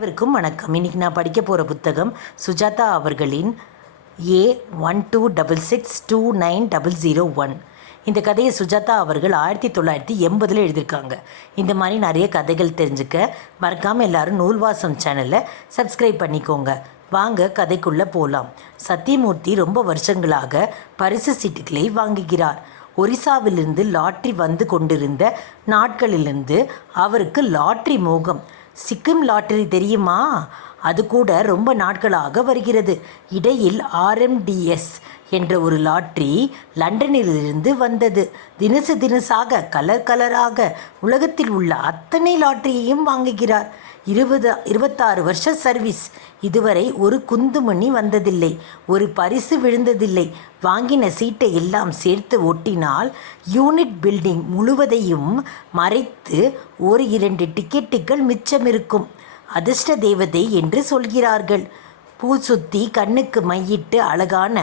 அனைவருக்கும் வணக்கம். இன்றைக்கி நான் படிக்க போகிற புத்தகம் சுஜாதா அவர்களின் A1266290001. இந்த கதையை சுஜாதா அவர்கள் 1980 எழுதியிருக்காங்க. இந்த மாதிரி நிறைய கதைகள் தெரிஞ்சுக்க மறக்காமல் எல்லோரும் நூல்வாசம் சேனலை சப்ஸ்கிரைப் பண்ணிக்கோங்க. வாங்க கதைக்குள்ளே போகலாம். சத்தியமூர்த்தி ரொம்ப வருஷங்களாக பரிசு சீட்டுகளை வாங்குகிறார். ஒரிசாவிலிருந்து லாட்ரி வந்து கொண்டிருந்த நாட்களிலிருந்து அவருக்கு லாட்ரி மோகம். சிக்கிம் லாட்டரி தெரியுமா? அது கூட ரொம்ப நாட்களாக வருகிறது. இடையில் RMDS என்ற ஒரு லாட்ரி லண்டனிலிருந்து வந்தது. தினசாக கலராக உலகத்தில் உள்ள அத்தனை லாட்டரியையும் வாங்குகிறார். 26 வருஷ சர்வீஸ். இதுவரை ஒரு குந்துமணி வந்ததில்லை, ஒரு பரிசு விழுந்ததில்லை. வாங்கின சீட்டை எல்லாம் சேர்த்து ஒட்டினால் யூனிட் பில்டிங் முழுவதையும் மறைத்து 1-2 டிக்கெட்டுகள் மிச்சம் இருக்கும். அதிர்ஷ்ட தேவதை என்று சொல்கிறார்கள். பூ சுத்தி கண்ணுக்கு மையிட்டு அழகான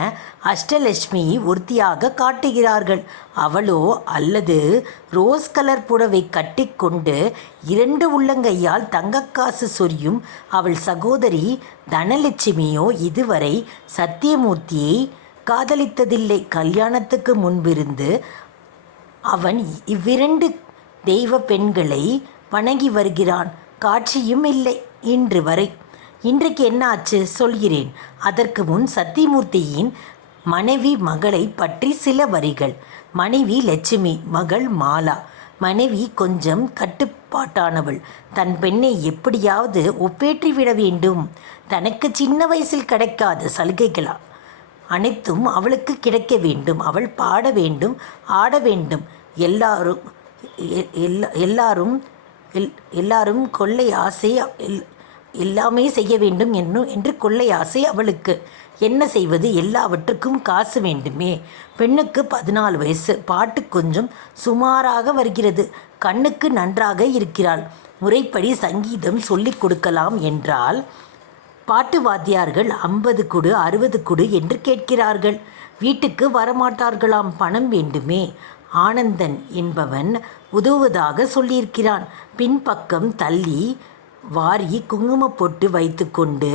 அஷ்டலட்சுமி ஒருத்தியாக காட்டுகிறார்கள். அவளோ அல்லது ரோஸ் கலர் புடவை கட்டிக்கொண்டு 2 உள்ளங்கையால் தங்கக்காசு சொரியும் அவள் சகோதரி தனலட்சுமியோ இதுவரை சத்தியமூர்த்தியை காதலித்ததில்லை. கல்யாணத்துக்கு முன்பிருந்து அவன் இவ்விரண்டு தெய்வ பெண்களை வணங்கி வருகிறான். காட்சியும் இல்லை இன்று வரை. இன்றைக்கு என்ன ஆச்சு சொல்கிறேன். அதற்கு முன் சத்தியமூர்த்தியின் மனைவி மகளை பற்றி சில வரிகள். மனைவி லட்சுமி, மகள் மாலா. மனைவி கொஞ்சம் கட்டுப்பாட்டானவள். தன் பெண்ணை எப்படியாவது ஒப்பேற்றி விட வேண்டும். தனக்கு சின்ன வயசில் கிடைக்காத சலுகைகளா அனைத்தும் அவளுக்கு கிடைக்க வேண்டும். அவள் பாட வேண்டும், ஆட வேண்டும். எல்லாரும் கொள்ளை ஆசை, எல்லாமே செய்ய வேண்டும் என்று கொள்ளை ஆசை அவளுக்கு. என்ன செய்வது? எல்லாவற்றுக்கும் காசு வேண்டுமே. பெண்ணுக்கு 14 வயசு. பாட்டு கொஞ்சம் சுமாராக வருகிறது. கண்ணுக்கு நன்றாக இருக்கிறாள். முறைப்படி சங்கீதம் சொல்லிக் கொடுக்கலாம் என்றால் பாட்டு வாத்தியார்கள் 50 கொடு 60 கொடு என்று கேட்கிறார்கள். வீட்டுக்கு வரமாட்டார்களாம். பணம் வேண்டுமே. ஆனந்தன் என்பவன் உதவுவதாக சொல்லியிருக்கிறான். பின்பக்கம் தள்ளி வாரி குங்குமப்பொட்டு வைத்து கொண்டு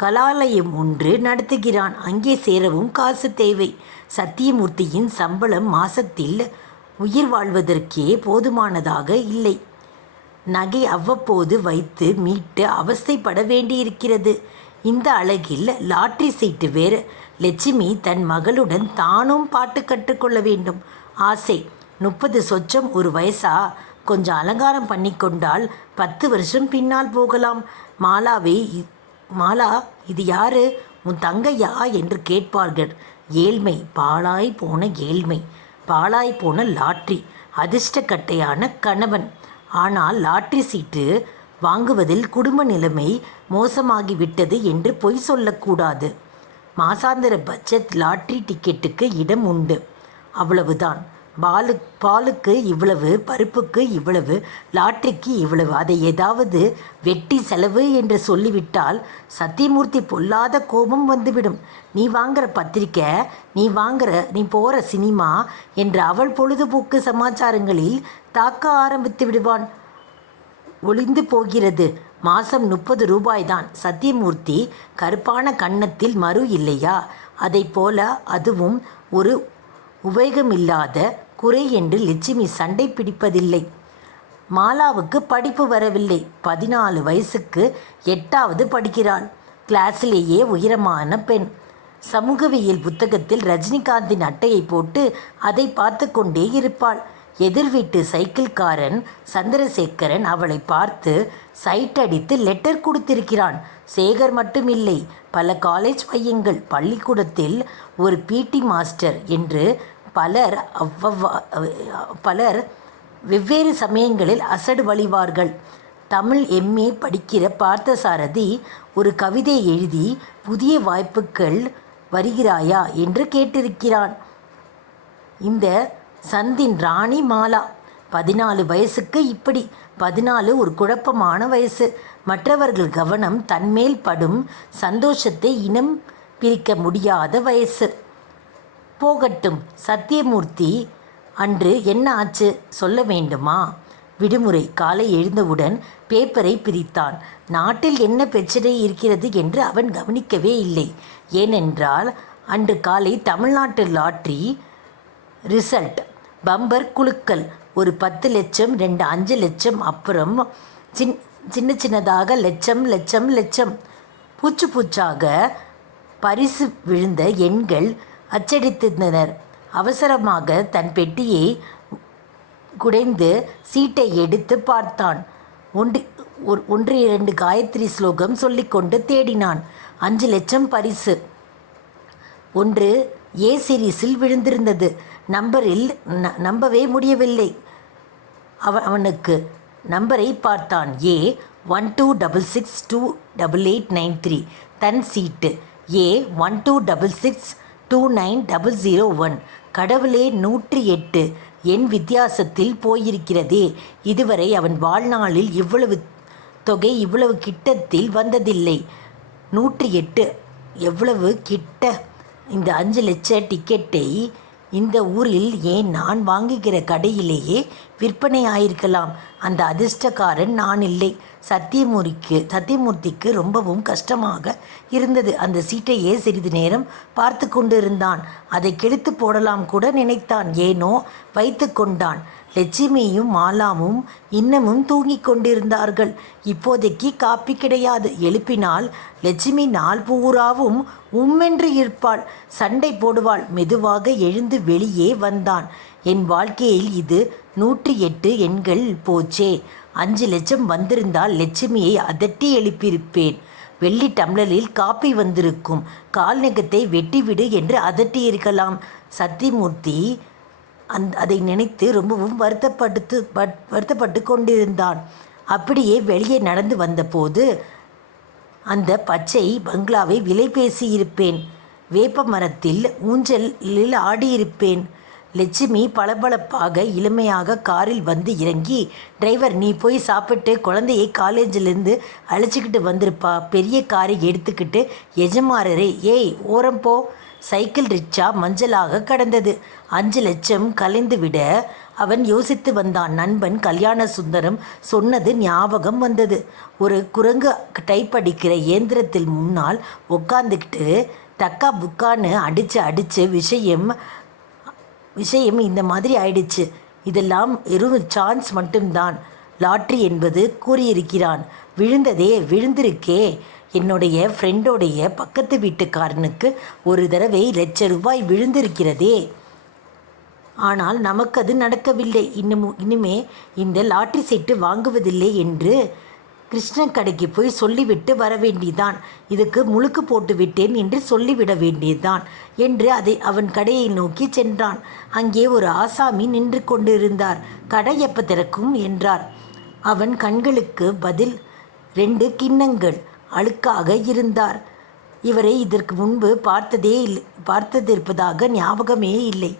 கலாலயம் ஒன்று நடத்துகிறான். அங்கே சேரவும் காசு தேவை. சத்தியமூர்த்தியின் சம்பளம் மாசத்தில் உயிர் வாழ்வதற்கே போதுமானதாக இல்லை. நகை அவ்வப்போது வைத்து மீட்டு அவஸ்தைப்பட வேண்டியிருக்கிறது. இந்த அழகில் லாட்ரி சீட்டு வேறு. லட்சுமி தன் மகளுடன் தானும் பாட்டு கற்றுக்கொள்ள வேண்டும் ஆசை. 30 சொச்சம் ஒரு வயசா? கொஞ்சம் அலங்காரம் பண்ணி கொண்டால் 10 வருஷம் பின்னால் போகலாம். மாலா, இது யாரு? உன் தங்கையா என்று கேட்பார்கள். ஏழ்மை, பாழாய் போன ஏழ்மை, பாழாய் போன லாட்ரி, அதிர்ஷ்டக்கட்டையான கணவன். ஆனால் லாட்ரி சீட்டு வாங்குவதில் குடும்ப நிலைமை மோசமாகிவிட்டது என்று பொய் சொல்லக்கூடாது. மாசாந்திர பட்ஜெட் லாட்ரி டிக்கெட்டுக்கு இடம் உண்டு, அவ்வளவுதான். பாலுக்கு இவ்வளவு, பருப்புக்கு இவ்வளவு, லாட்ரிக்கு இவ்வளவு. அதை ஏதாவது வெட்டி செலவு என்று சொல்லிவிட்டால் சத்தியமூர்த்தி பொல்லாத கோபம் வந்துவிடும். நீ வாங்குற பத்திரிக்கை, நீ போகிற சினிமா என்று அவள் பொழுதுபோக்கு சமாச்சாரங்களில் தாக்க ஆரம்பித்து விடுவான். ஒளிந்து போகிறது. மாதம் 30 ரூபாய்தான். சத்தியமூர்த்தி கருப்பான கன்னத்தில் மறு இல்லையா? அதை போல அதுவும் ஒரு உபயோகமில்லாத குறை என்று லட்சுமி சண்டை பிடிப்பதில்லை. மாலாவுக்கு படிப்பு வரவில்லை. 14 வயசுக்கு 8வது படிக்கிறாள். கிளாஸிலேயே உயரமான பெண். சமூகவியல் புத்தகத்தில் ரஜினிகாந்தின் அட்டையை போட்டு அதை பார்த்து கொண்டே இருப்பாள். எதிர் வீட்டு சைக்கிள்காரன் சந்திரசேகரன் அவளை பார்த்து சைட் அடித்து லெட்டர் கொடுத்திருக்கிறான். சேகர் மட்டுமில்லை, பல காலேஜ் பையங்கள், பள்ளிக்கூடத்தில் ஒரு PT மாஸ்டர் என்று பலர் வெவ்வேறு சமயங்களில் அசடு வழிவார்கள். தமிழ் MA படிக்கிற பார்த்தசாரதி ஒரு கவிதை எழுதி புதிய வாய்ப்புகள் வருகிறாயா என்று கேட்டிருக்கிறான். இந்த சந்தின் ராணி மாலா. 14 வயசுக்கு இப்படி. 14 ஒரு குழப்பமான வயசு. மற்றவர்கள் கவனம் தன்மேல் படும் சந்தோஷத்தை இனம் பிரிக்க முடியாத வயசு. போகட்டும். சத்தியமூர்த்தி அன்று என்ன ஆச்சு சொல்ல வேண்டுமா? விடுமுறை. காலை எழுந்தவுடன் பேப்பரை பிரித்தான். நாட்டில் என்ன பிரச்சனை இருக்கிறது என்று அவன் கவனிக்கவே இல்லை. ஏனென்றால் அன்று காலை தமிழ்நாட்டு லாட்டரி ரிசல்ட். பம்பர் குலுக்கல். ஒரு 10 லட்சம், 2 5 லட்சம், அப்புறம் சின்ன சின்னதாக லட்சம் லட்சம் லட்சம், பூச்சு பூச்சாக பரிசு விழுந்த எண்கள் அச்சடித்திருந்தனர். அவசரமாக தன் பெட்டியை குடைந்து சீட்டை எடுத்து பார்த்தான். 1 2 காயத்ரி ஸ்லோகம் சொல்லிக்கொண்டு தேடினான். 5 லட்சம் பரிசு. ஒன்று ஏ சீரீஸில் விழுந்திருந்தது. நம்பரில் நம்பவே முடியவில்லை. அவனுக்கு நம்பரை பார்த்தான். ஏ 1266288993 தன் சீட்டு. ஏ 1266290001. கடவுளே, 108 என் வித்தியாசத்தில் போயிருக்கிறதே. இதுவரை அவன் வாழ்நாளில் இவ்வளவு தொகை இவ்வளவு கிட்டத்தில் வந்ததில்லை. 108 எவ்வளவு கிட்ட! இந்த 5 லட்ச டிக்கெட்டை இந்த ஊரில் ஏன் நான் வாங்குகிற கடையிலேயே விற்பனை ஆயிருக்கலாம். அந்த அதிர்ஷ்டக்காரன் நான் இல்லை. சத்தியமூர்த்திக்கு ரொம்பவும் கஷ்டமாக இருந்தது. அந்த சீட்டையே சிறிது நேரம் பார்த்து கொண்டிருந்தான். அதை கிழித்து போடலாம் கூட நினைத்தான். ஏனோ வைத்து கொண்டான். லட்சுமியும் மாலாவும் இன்னமும் தூங்கிக் கொண்டிருந்தார்கள். இப்போதைக்கு காப்பி கிடையாது. எழுப்பினால் லட்சுமி நாள் பூராவும் உம்மென்று இருப்பாள். சண்டை போடுவாள். மெதுவாக எழுந்து வெளியே வந்தான். என் வாழ்க்கையில் இது 108 எண்கள் போச்சே. 5 லட்சம் வந்திருந்தால் லட்சுமியை அதட்டி எழுப்பியிருப்பேன். வெள்ளி டம்ளரில் காப்பி வந்திருக்கும். கால் நகத்தை வெட்டிவிடு என்று அதட்டியிருக்கலாம். சத்தியமூர்த்தி அதை நினைத்து ரொம்பவும் வருத்தப்பட்டு கொண்டிருந்தான். அப்படியே வெளியே நடந்து வந்தபோது அந்த பச்சை பங்களாவை விலை பேசியிருப்பேன். வேப்ப மரத்தில் ஊஞ்சலில் ஆடியிருப்பேன். லட்சுமி பளபளப்பாக இளமையாக காரில் வந்து இறங்கி, டிரைவர், நீ போய் சாப்பிட்டு குழந்தையை காலேஜிலேருந்து அழைச்சிக்கிட்டு வந்திருப்பா. பெரிய காரை எடுத்துக்கிட்டு எஜமானரே, ஏய் ஓரம் போ. சைக்கிள் ரிக்ஷா மஞ்சளாக கடந்தது. 5 லட்சம் கலைந்துவிட அவன் யோசித்து வந்தான். நண்பன் கல்யாண சுந்தரம் சொன்னது ஞாபகம் வந்தது. ஒரு குரங்கு டைப் அடிக்கிற இயந்திரத்தில் முன்னால் உட்காந்துக்கிட்டு தக்கா புக்கான்னு அடித்து விஷயம் இந்த மாதிரி ஆயிடுச்சு. இதெல்லாம் சான்ஸ் மட்டும்தான். லாட்ரி என்பது கூறியிருக்கிறான். விழுந்திருக்கே. என்னுடைய ஃப்ரெண்டோடைய பக்கத்து வீட்டுக்காரனுக்கு ஒரு தடவை ₹1,00,000 விழுந்திருக்கிறதே. ஆனால் நமக்கு அது நடக்கவில்லை. இனிமே இந்த லாட்ரி சீட்டு வாங்குவதில்லை என்று கிருஷ்ணன் கடைக்கு போய் சொல்லிவிட்டு வர வேண்டியதான். இதுக்கு முழுக்கு போட்டு விட்டேன் என்று சொல்லிவிட வேண்டியதுதான் என்று அவன் கடையை நோக்கி சென்றான். அங்கே ஒரு ஆசாமி நின்று கொண்டிருந்தார். கடை எப்ப திறக்கும் என்றார். அவன் கண்களுக்கு பதில் 2 கிண்ணங்கள். அழுக்காக இருந்தார். இவரை இதற்கு முன்பு பார்த்திருப்பதாக ஞாபகமே இல்லை.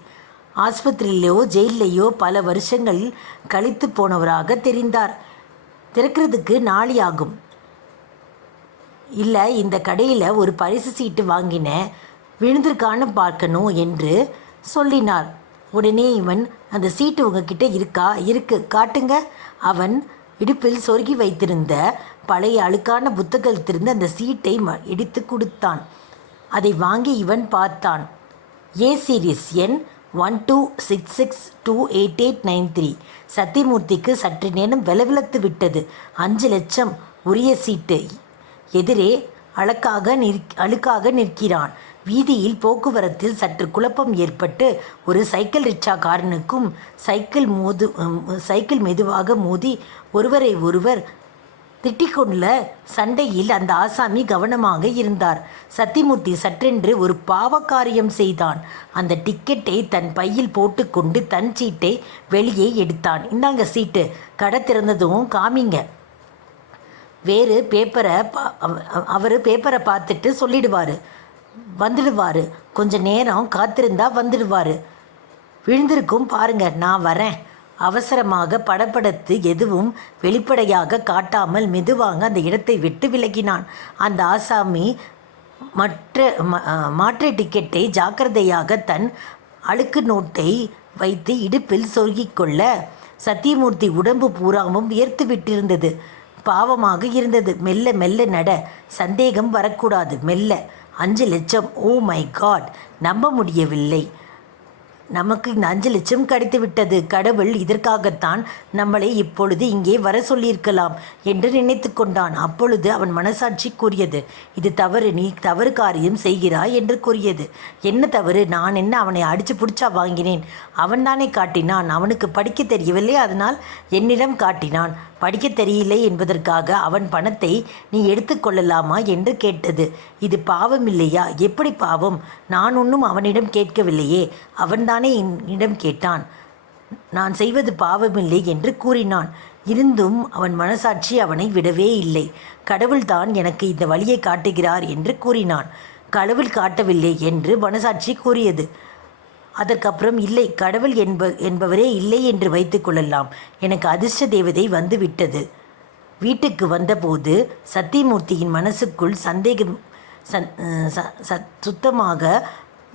ஆஸ்பத்திரியிலோ ஜெயிலையோ பல வருஷங்கள் கழித்து போனவராக தெரிந்தார். திறக்கிறதுக்கு நாளியாகும். இல்லை, இந்த கடையில் ஒரு பரிசு சீட்டு வாங்கினேன், விழுந்திருக்கான்னு பார்க்கணும் என்று சொல்லினார். உடனே இவன், அந்த சீட்டு உங்ககிட்ட இருக்கா? இருக்கு, காட்டுங்க. அவன் இடுப்பில் சொருகி வைத்திருந்த பழைய அழுக்கான புத்தகத்திலிருந்து அந்த சீட்டை எடுத்து கொடுத்தான். அதை வாங்கி இவன் பார்த்தான். ஏ சீரீஸ் எண் 1266288993. சத்தியமூர்த்திக்கு சற்று நேரம் விலவிலத்து விட்டது. 5 லட்சம் உரிய சீட்டு. எதிரே அழுக்காக நிற்கிறான். வீதியில் போக்குவரத்தில் சற்று குழப்பம் ஏற்பட்டு ஒரு சைக்கிள் ரிக்ஷாக்காரனுக்கும் சைக்கிள் மெதுவாக மோதி ஒருவரை ஒருவர் திட்டிக்கொண்ட சண்டையில் அந்த ஆசாமி கவனமாக இருந்தார். சத்தியமூர்த்தி சற்றென்று ஒரு பாவக்காரியம் செய்தான். அந்த டிக்கெட்டை தன் பையில் போட்டுக்கொண்டு தன் சீட்டை வெளியே எடுத்தான். இந்தாங்க சீட்டு. கடை திறந்ததும் காமிங்க. வேறு அவர் பேப்பரை பார்த்துட்டு வந்துடுவார். கொஞ்ச நேரம் காத்திருந்தா வந்துடுவார். விழுந்திருக்கும் பாருங்க, நான் வரேன். அவசரமாக படப்படத்து எதுவும் வெளிப்படையாக காட்டாமல் மெதுவாக அந்த இடத்தை விட்டு விலகினான். அந்த ஆசாமி மாற்று டிக்கெட்டை ஜாக்கிரதையாக தன் அழுக்கு நோட்டை வைத்து இடுப்பில் சொருகிக் கொள்ள சத்தியமூர்த்தி உடம்பு பூராமும் வியர்த்து விட்டிருந்தது. பாவமாக இருந்தது. மெல்ல மெல்ல நட, சந்தேகம் வரக்கூடாது. மெல்ல. 5 லட்சம். ஓ மை காட், நம்ப முடியவில்லை. நமக்கு இந்த 5 லட்சம் கிடைத்து விட்டது. கடவுள் இதற்காகத்தான் நம்மளை இப்பொழுது இங்கே வர சொல்லியிருக்கலாம் என்று நினைத்து கொண்டான். அப்பொழுது அவன் மனசாட்சி கூறியது, இது தவறு, நீ தவறு காரியம் செய்கிறாய் என்று கூறியது. என்ன தவறு? நான் என்ன அவனை அடிச்சு பிடிச்சா வாங்கினேன்? அவன்தானே காட்டினான். அவனுக்கு படிக்க தெரியவில்லை, அதனால் என்னிடம் காட்டினான். படிக்க தெரியலை என்பதற்காக அவன் பணத்தை நீ எடுத்துக்கொள்ளலாமா என்று கேட்டது. இது பாவம் இல்லையா? எப்படி பாவம்? நான் ஒன்றும் அவனிடம் கேட்கவில்லையே, அவன்தானே என்னிடம் கேட்டான். நான் செய்வது பாவமில்லை என்று கூறினான். இருந்தும் அவன் மனசாட்சி அவனை விடவே இல்லை. கடவுள்தான் எனக்கு இந்த வழியை காட்டுகிறார் என்று கூறினான். கடவுள் காட்டவில்லை என்று மனசாட்சி கூறியது. அதற்கப்புறம் இல்லை, கடவுள் என்பவரே இல்லை என்று வைத்து கொள்ளலாம். எனக்கு அதிர்ஷ்ட தேவதை வந்து விட்டது. வீட்டுக்கு வந்தபோது சத்தியமூர்த்தியின் மனசுக்குள் சந்தேகம் சுத்தமாக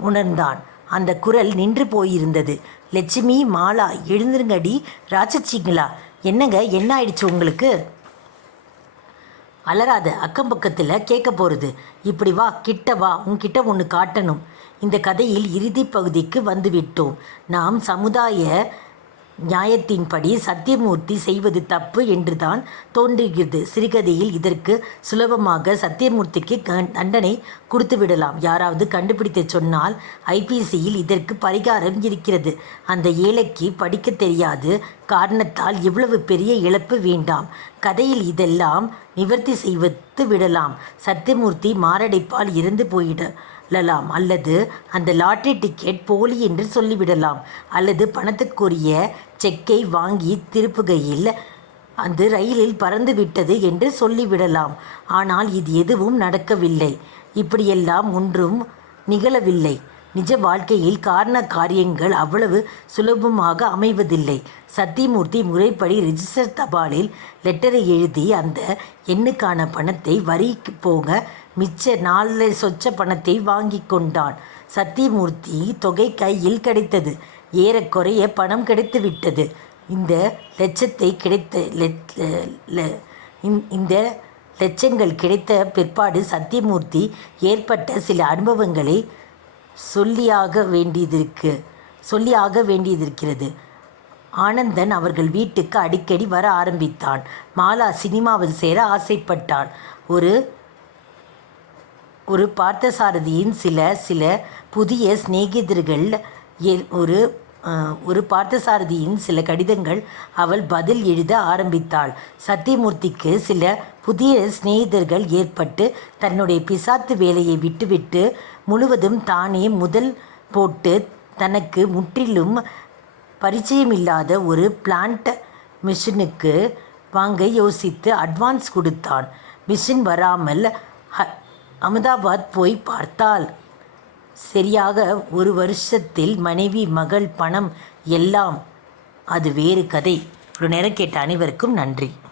உணர்ந்தான். அந்த குரல் நின்று போயிருந்தது. லட்சுமி, மாலா, எழுந்துருங்கடி, ராட்சசிங்களா, என்னங்க, என்ன ஆயிடுச்சு உங்களுக்கு? அலறாத, அக்கம் பக்கத்தில் கேட்க போகிறது. இப்படி வா, கிட்ட வா, உன்கிட்ட ஒன்று காட்டணும். இந்த கதையில் இறுதி பகுதிக்கு வந்துவிட்டோம். நாம் சமுதாய நியாயத்தின்படி சத்தியமூர்த்தி செய்வது தப்பு என்றுதான் தோன்றுகிறது. சிறுகதையில் இதற்கு சுலபமாக சத்தியமூர்த்திக்கு தண்டனை கொடுத்து விடலாம். யாராவது கண்டுபிடித்து சொன்னால் ஐபிசியில் இதற்கு பரிகாரம் இருக்கிறது. அந்த ஏழைக்கு படிக்க தெரியாது காரணத்தால் இவ்வளவு பெரிய இழப்பு வேண்டாம். கதையில் இதெல்லாம் நிவர்த்தி செய்வது விடலாம். சத்தியமூர்த்தி மாரடைப்பால் இறந்து போயிடலாம், அல்லது அந்த லாட்டரி டிக்கெட் போலி என்று சொல்லிவிடலாம், அல்லது பணத்துக்குரிய செக்கை வாங்கி திருப்புகையில் அந்த ரயிலில் பறந்து விட்டது என்று சொல்லிவிடலாம். ஆனால் இது எதுவும் நடக்கவில்லை. இப்படியெல்லாம் ஒன்றும் நிகழவில்லை. நிஜ வாழ்க்கையில் காரண காரியங்கள் அவ்வளவு சுலபமாக அமைவதில்லை. சத்தியமூர்த்தி முறைப்படி ரிஜிஸ்டர் தபாலில் லெட்டரை எழுதி அந்த எண்ணுக்கான பணத்தை வரிக்கு போக மிச்ச 4 சொச்ச பணத்தை வாங்கி கொண்டான். சத்தியமூர்த்தி தொகை கையில் கிடைத்தது. ஏறக்குறைய பணம் கிடைத்து விட்டது. இந்த லட்சங்கள் கிடைத்த பிற்பாடு சத்தியமூர்த்தி ஏற்பட்ட சில அனுபவங்களை சொல்லியாக வேண்டியதிருக்கிறது. ஆனந்தன் அவர்கள் வீட்டுக்கு அடிக்கடி வர ஆரம்பித்தான். மாலா சினிமாவில் சேர ஆசைப்பட்டாள். ஒரு பார்த்தசாரதியின் சில புதிய சிநேகிதர்கள் ஒரு பார்த்தசாரதியின் சில கடிதங்கள் அவள் பதில் எழுத ஆரம்பித்தாள். சத்தியமூர்த்திக்கு சில புதிய சிநேகிதர்கள் ஏற்பட்டு தன்னுடைய பிசாத்து வேலையை விட்டுவிட்டு முழுவதும் தானே முதல் போட்டு தனக்கு முற்றிலும் பரிச்சயமில்லாத ஒரு பிளான்ட் மிஷினுக்கு வாங்க யோசித்து அட்வான்ஸ் கொடுத்தான். மிஷின் வராமல் அகமதாபாத் போய் பார்த்தாள். சரியாக 1 வருஷத்தில் மனைவி, மகள், பணம் எல்லாம். அது வேறு கதை. ஒரு நேரம் கேட்ட அனைவருக்கும் நன்றி.